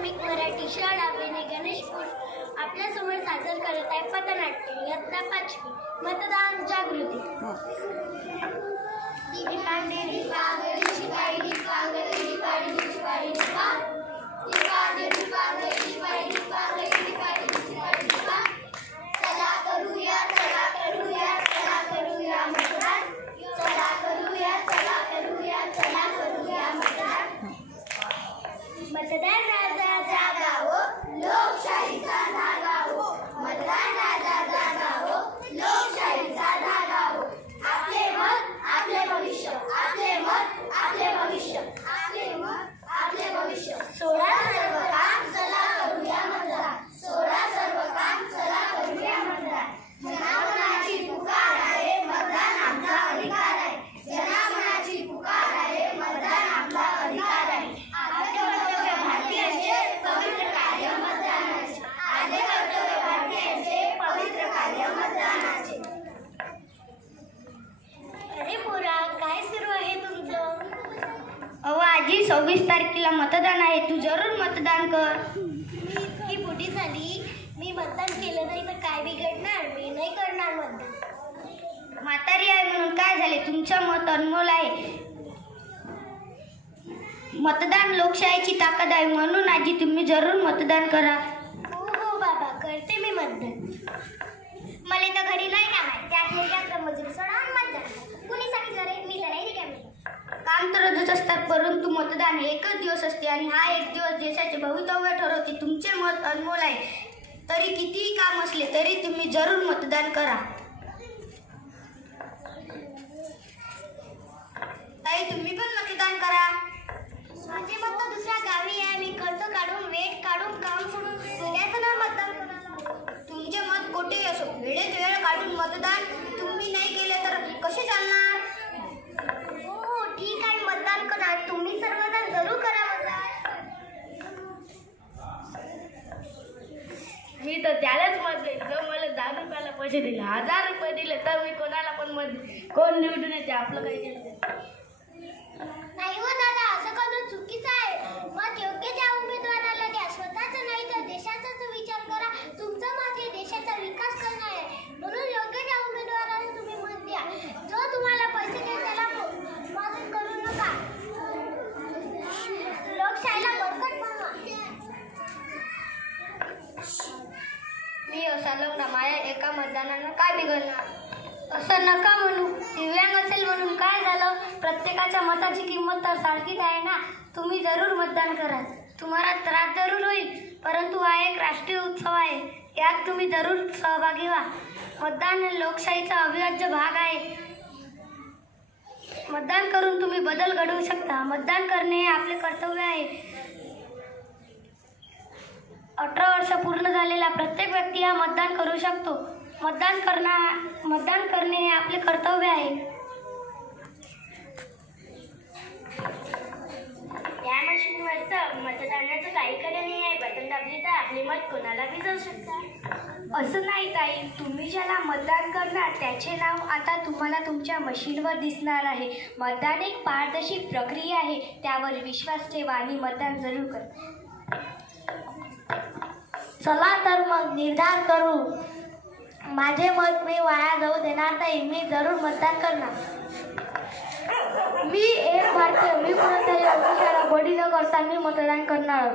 माध्यमिक मराठी शाळा बेने गणेशपूर आपल्यासमोर सादर करत आहे पथनाट्य इयत्ता 5वी मतदान जागृती। मतदान राजा जागा हो, लोकशाहीचा धागा हो। मतदान राजा जागा हो, लोकशाहीचा धागा हो। आपले मत आपले भविष्य, आपले मत आपले भविष्य, आपले मत आपले भविष्य। सोडा सर्व काम चला करूया मतदान, सोडा सर्व काम चला करूया मतदान। जनामनाची पुकार आहे, मतदान आमचा अधिकार आहे। जनामनाची पुकार आहे, मतदान आमचा अधिकार आहे। आजी 26 तारखेला मतदान आहे, तू जरूर मतदान कर। मी इतकी मोठी झाली, मी मतदान केलं नाही तर काय बिघडणार? मी नाही करणार मतदान। म्हातारी आहे म्हणून काय झाले, तुमचं मत अनमोल आहे। मतदान लोकशाहीची ताकद आहे, म्हणून आजी तुम्ही जरूर मतदान करा। हो हो बाबा, करते मी मतदान। मला तर घरी नाही काम आहे, त्यात मजुरी सोडा आणि मतदान। कुणी सांगितलं रे? मी तर नाही रिकामी। काम तर रोजच असतात, परंतु मतदान हे एकच दिवस असते आणि हा एक दिवस देशाचे भवितव्य ठरवते। तुमचे मत अनमोल आहे, तरी कितीही काम असले तरी तुम्ही जरूर मतदान करा। ताई तुम्ही पण मतदान करा। माझे मत तर दुसऱ्या गावी आहे, मी खर्च काढून वेट काढून काम सोडून सगळ्याचं ना मतदान करायला। तुमचे मत कोठेही असो, वेळेत वेळ काढून मतदान तुम्ही नाही केले तर कसे चालणार? हो ठीक आहे, मतदान करा। तुम्ही सर्वजण जरूर करा मतदान। मी तर त्यालाच मत देईल जो मला 10 रुपयाला पैसे दिले। 1000 रुपये दिले तर मी कोणाला पण मत देईल। कोण निवडून येते आपलं काही नाही हो दादा, असं करणं चुकीचं आहे। मत योग्य त्या उमेदवाराला द्या, स्वतःचा नाही तर देशाचाच विचार करा। तुमचं मत हे देशाचा विकास करणं आहे, म्हणून योग्य त्या उमेदवाराला तुम्ही मत द्या। जो तुम्हाला पैसे देईल त्याला मत करू नका। लोकशाहीला बळकट बनवा। मी असा लग्न माझ्या एका मतदानानं काय बिघडणार? असं नका म्हणू, दिव्यांग असेल म्हणून काय झालं? प्रत्येकाच्या मताची किंमत तर सारखीच आहे ना। तुम्ही जरूर मतदान करा। तुम्हाला त्रास जरूर होईल, परंतु हा एक राष्ट्रीय उत्सव आहे, यात तुम्ही जरूर सहभागी व्हा। मतदान हे लोकशाहीचा अविभाज्य भाग आहे। मतदान करून तुम्ही बदल घडवू शकता। मतदान करणे हे आपले कर्तव्य आहे। 18 वर्ष पूर्ण झालेला प्रत्येक व्यक्ती हा मतदान करू शकतो। मतदान करणे हे आपले कर्तव्य आहे। या मशीनवरचं मतदानाचं काही खरं नाही आहे। बटन दाबले तर आपले मत कोणाला बी जाऊ शकतात। असं नाही ताई, तुम्ही ज्याला मतदान करणार त्याचे नाव आता तुम्हाला तुमच्या मशीनवर दिसणार आहे। मतदान एक पारदर्शी प्रक्रिया आहे, त्यावर विश्वास ठेवा आणि मतदान जरूर करा। चला तर मग निर्धार करू। माझे मत मी वाया जाऊ देणार नाही, मी जरूर मतदान करणार। मी एक भारतीय, मी कोणत्याही अपेक्षाला बळी न करता मी मतदान करणार।